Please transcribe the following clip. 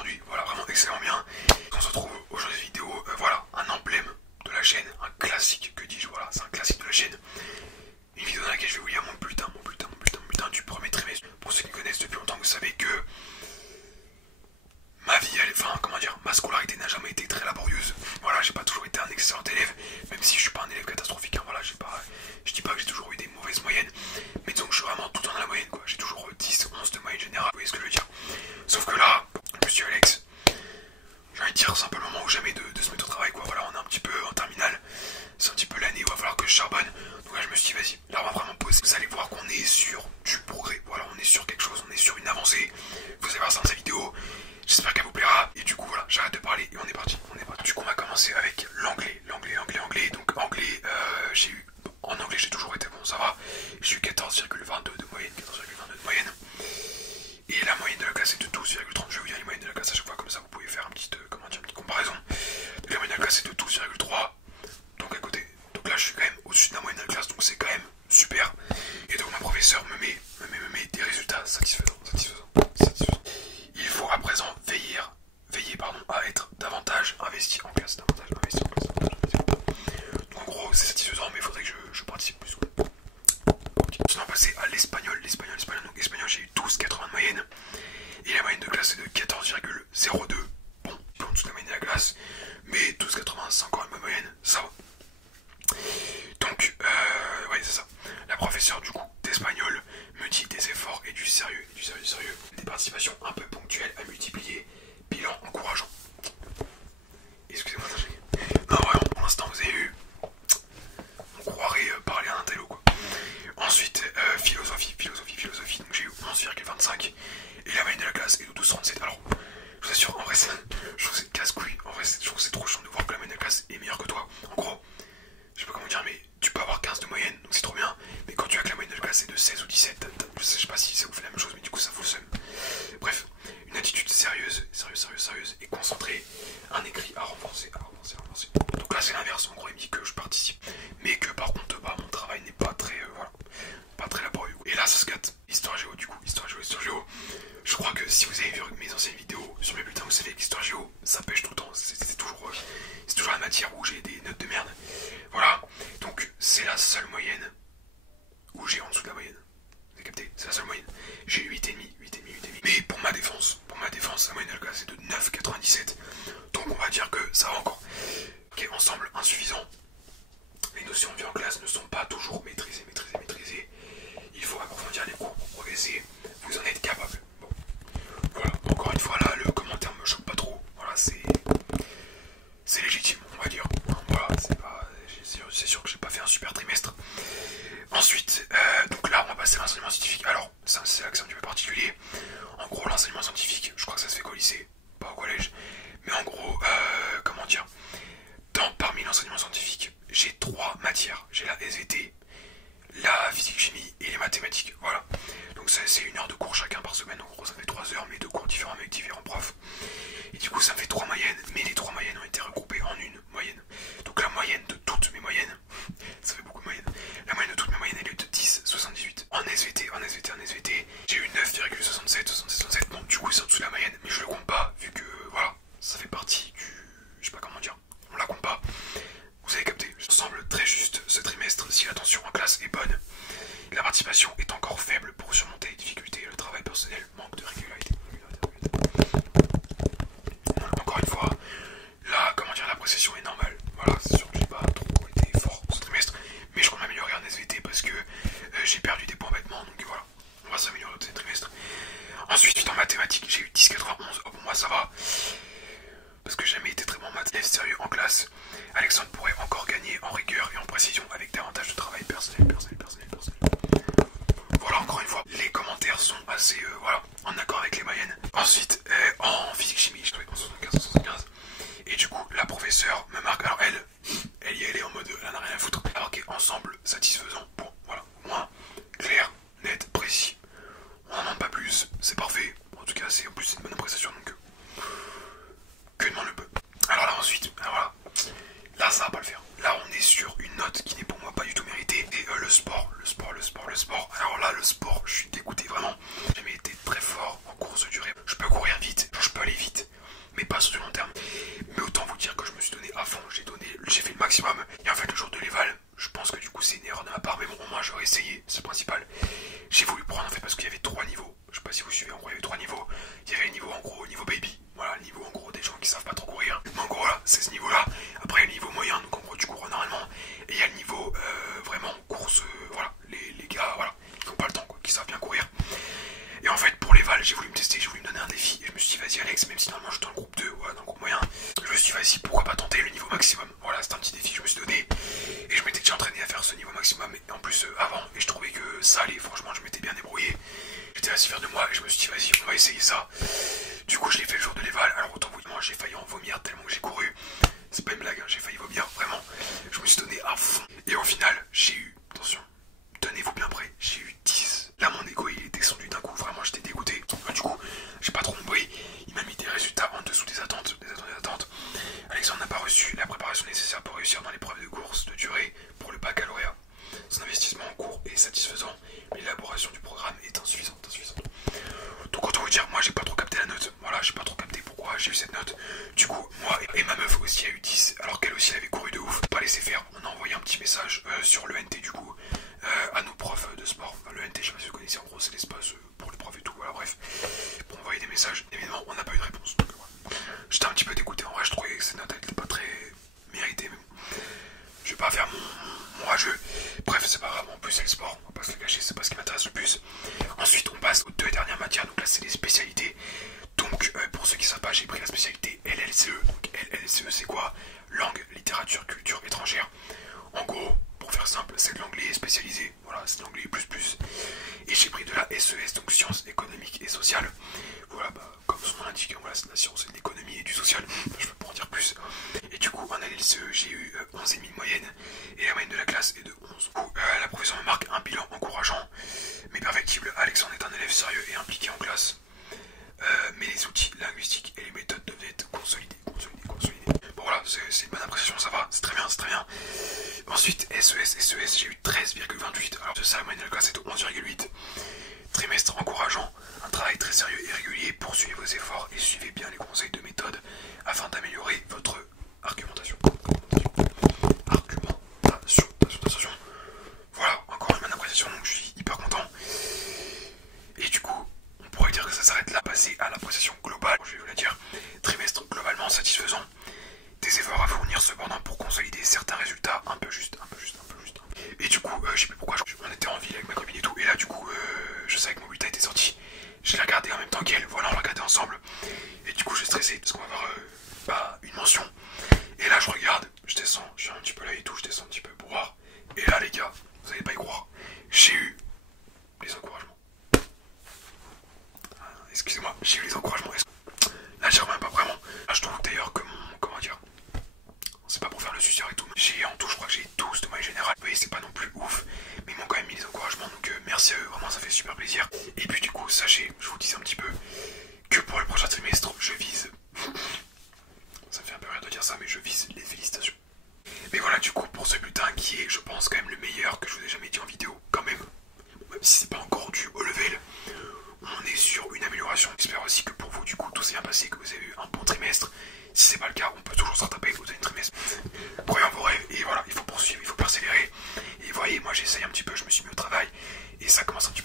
aujourd'hui. Voilà, vraiment excellent bien. On se retrouve aujourd'hui vidéo, voilà, un emblème de la chaîne, un classique, que dis-je, voilà, c'est un classique de la chaîne. Une vidéo dans laquelle je vais vous lire mon bulletin du premier trimestre. Pour ceux qui me connaissent depuis longtemps, vous savez que ma vie, enfin, comment dire, ma scolarité n'a jamais été très laborieuse. Voilà, j'ai pas toujours été un excellent élève, même si je suis pas un élève catastrophique, hein, voilà, je dis pas que j'ai toujours eu des mauvaises moyennes, mais disons que je suis vraiment tout le temps dans la moyenne, quoi. J'ai toujours 10, 11 de moyenne générale, vous voyez ce que je veux dire. Sauf que là, monsieur Alex, j'ai envie de dire, c'est un peu le moment ou jamais de se mettre au travail, quoi. Voilà, on est un petit peu en terminale, c'est un petit peu l'année où il va falloir que je charbonne. Donc là, je me suis dit, vas-y, là, on va vraiment poser. Vous allez voir qu'on est sur du progrès, voilà, on est sur quelque chose, on est sur une avancée. Vous allez voir ça dans cette vidéo. J'espère qu'elle vous plaira. Et du coup, voilà, j'arrête de parler et on est parti. Du coup, on va commencer avec l'anglais. Donc, anglais, j'ai eu. En anglais, j'ai toujours été bon, ça va. J'ai eu 14,22 de moyenne. Et la moyenne de la classe est de 12,30. Je vais vous dire les moyennes de la classe à chaque fois, comme ça vous pouvez faire une petite comparaison. Donc, la moyenne de la classe est de 12,3. Donc, à côté. Donc là, je suis quand même au-dessus de la moyenne de la classe. Donc, c'est quand même super. Et donc, ma professeure me met des résultats satisfaisants. Il faut à présent veiller à être davantage investi en classe. Donc en gros c'est satisfaisant, mais il faudrait que je participe plus. Sinon passer à l'espagnol. Donc l'espagnol j'ai eu 12,80 de moyenne. Et la moyenne de classe est de 14,02. Bon, en dessous de la moyenne de la classe. Mais 12,80 c'est encore une bonne moyenne, ça va. Donc ouais c'est ça. La professeure du coup d'espagnol me dit des efforts et du sérieux. Des participations un peu ponctuelles à multiplier. Bilan encourageant. Excusez-moi. Non, vraiment, pour l'instant, vous avez eu. On croirait parler à un télo, quoi. Ensuite, philosophie. Donc j'ai eu 11,25. Et la moyenne de la classe est de 12,37. Alors, je vous assure, en vrai, je trouve c'est casse-couille. En vrai, je trouve c'est trop chiant de voir que la moyenne de la classe est meilleure que toi. En gros, je sais pas comment dire, mais tu peux avoir 15 de moyenne, donc c'est trop bien. Mais quand tu as que la moyenne de la classe est de 16 ou 17, je sais pas si ça vous fait la même chose, mais du coup, ça vous le seum. Bref, une attitude sérieuse et concentrée, un écrit à renforcer. Donc là c'est l'inverse, en gros il me dit que je participe, mais que par contre mon travail n'est pas très pas très laborieux. Et là ça se gâte. Histoire géo du coup, histoire géo. Je crois que si vous avez vu mes anciennes vidéos sur mes bulletins, vous savez que l'histoire géo ça pêche tout le temps, c'est toujours la matière où j'ai des notes de merde. Voilà, donc c'est la seule moyenne où j'ai en dessous de la moyenne. Vous avez capté, c'est la seule moyenne. J'ai eu 8,5. Mais pour ma défense, la moyenne de la classe est de 9,97. Donc on va dire que ça va encore. Ok, ensemble insuffisant. Les notions vues en classe ne sont pas toujours maîtrisées. Il faut approfondir les cours pour progresser. Vous en êtes capable. Bon. Voilà, encore une fois là, le commentaire me choque pas trop. Voilà, c'est légitime, on va dire. Voilà, c'est sûr que j'ai pas fait un super trimestre. Ensuite, donc là on va passer à l'enseignement scientifique. Alors, c'est là que c'est un petit peu particulier. En gros, l'enseignement scientifique, je crois que ça se fait qu'au lycée, pas au collège. Mais en gros, comment dire, parmi l'enseignement scientifique, j'ai 3 matières. J'ai la SVT, la physique-chimie et les mathématiques. Voilà. Donc c'est 1 heure de cours chacun par semaine. En gros, ça fait 3 heures, mais 2 cours différents avec différents profs. Et du coup, ça me fait 3 moyennes. Mais les 3 moyennes ont été regroupées en une moyenne. Donc la moyenne de toutes mes moyennes, ça fait beaucoup de moyennes. La moyenne de toutes mes moyennes, elle est de 10,78. En SVT, j'ai eu 9,67. Bon, du coup, c'est en dessous de la moyenne, mais je le compte pas, vu que, voilà, ça fait partie du... Je sais pas comment dire. On la compte pas. Vous avez capté. Ça semble très juste ce trimestre si l'attention en classe est bonne. La participation est encore faible pour surmonter les difficultés. Le travail personnel manque de régularité. Encore une normalement je suis dans le groupe 2, ouais, dans le groupe moyen. Je me suis dit, vas-y, pourquoi pas tenter le niveau maximum. Voilà, c'était un petit défi que je me suis donné. Et je m'étais déjà entraîné à faire ce niveau maximum, et en plus avant. Et je trouvais que ça allait, franchement, je m'étais bien débrouillé. J'étais assez fier de moi, et je me suis dit, vas-y, on va essayer ça. Du coup, je l'ai fait le jour de l'éval. Alors, autant vous dire, moi, j'ai failli en vomir tellement que j'ai couru. C'est pas une blague, hein, j'ai failli vomir, vraiment. Je me suis donné à fond. Et au final, j'ai eu, attention, tenez-vous bien prêts, j'ai eu 10. Là, mon ego, il est descendu d'un coup, vraiment, j'étais dégoûté. Du coup, j'ai pas trop compris. Il m'a mis des résultats en dessous des attentes. Alexandre n'a pas reçu la préparation nécessaire pour réussir dans l'épreuve de course de durée pour le baccalauréat. Son investissement en cours est satisfaisant, mais l'élaboration du programme est insuffisante. Donc autant vous dire, moi j'ai pas trop capté la note. Voilà, j'ai pas trop capté pourquoi j'ai eu cette note. Du coup, moi et ma meuf aussi a eu 10, alors qu'elle aussi avait couru de ouf. Pas laissé faire, on a envoyé un petit message sur l'ENT du coup, à nos profs de sport. Enfin, l'ENT, je sais pas si vous connaissez, en gros c'est l'espace pour les profs et tout, voilà bref. Pour envoyer des messages, évidemment on n'a pas eu de réponse. Donc, voilà. J'étais un petit peu dégoûté, en vrai je trouvais que cette note n'était pas très méritée. Mais bon. Je vais pas faire mon rageux. Bref, c'est pas grave, en plus c'est le sport, on va pas se le cacher, c'est pas ce qui m'intéresse le plus. Ensuite on passe aux 2 dernières matières, donc là c'est les spécialités. Donc pour ceux qui ne savent pas, j'ai pris la spécialité LLCE. Donc LLCE c'est quoi? Langue, littérature, culture étrangère. En gros, pour faire simple, c'est de l'anglais spécialisé. Voilà, c'est de l'anglais plus. Et j'ai pris de la SES, donc sciences économiques et sociales. Voilà, bah, comme son nom l'indique, voilà, c'est de la science et de l'économie et du social. Je peux pas en dire plus. Et du coup, en LLCE, j'ai eu 11 et 1000 moyenne. Et la moyenne de la classe est de 11. Du coup, la professeure me marque un bilan encourageant, mais perfectible. Alexandre est un élève sérieux et impliqué en classe. Mais les outils linguistiques et les méthodes devaient être consolidés. Bon voilà, c'est une bonne appréciation, ça va, c'est très bien. Ensuite, SES, j'ai eu 13,28. Alors de ça, la moyenne de la classe est de 11,8. Trimestre encourageant, un travail très sérieux et régulier, poursuivez vos efforts et suivez bien les conseils de méthode afin d'améliorer votre argumentation. Voilà, encore une bonne appréciation, donc je suis hyper content. Et du coup, on pourrait dire que ça s'arrête là, passer à l'appréciation globale. Je vais vous la dire, trimestre globalement satisfaisant. Des efforts à fournir cependant pour consolider certains résultats un peu juste. Et du coup, je sais plus pourquoi, on était en ville avec ma copine et tout, et là du coup, je savais que mon bulletin était sorti. Je l'ai regardé en même temps qu'elle, voilà, on l'a regardé ensemble. Et du coup, j'ai stressé parce qu'on va avoir une mention. Et là, je regarde, je descends, je suis un petit peu là et tout, je descends un petit peu pour voir. Et là, les gars, vous allez pas y croire, j'ai eu les encouragements. Excusez-moi, j'ai eu les encouragements. Là, j'y reviens pas vraiment. Là, je trouve d'ailleurs que comment dire, c'est pas pour faire le suceur et tout, mais j'ai en tout, je crois que j'ai 12 de moyenne générale. Oui, c'est pas non plus ouf, mais ils m'ont quand même mis les encouragements, donc merci à eux, vraiment, ça fait super plaisir. Et puis du coup, sachez, je vous dis un petit peu, que pour le prochain trimestre, je vise, ça me fait un peu rire de dire ça, mais je vise les félicitations. Mais voilà, du coup, pour ce bulletin qui est, je pense, quand même le meilleur que je vous ai jamais dit en vidéo, quand même si c'est pas encore du haut level, on est sur une amélioration. J'espère aussi que pour vous, du coup, tout s'est bien passé, que vous avez eu un bon trimestre. Si c'est pas le cas, on peut toujours se rattraper au deuxième trimestre. Croyez en vos rêves, et voilà, il faut poursuivre, il faut persévérer. Et vous voyez, moi j'essaye un petit peu, je me suis mis au travail, et ça commence un petit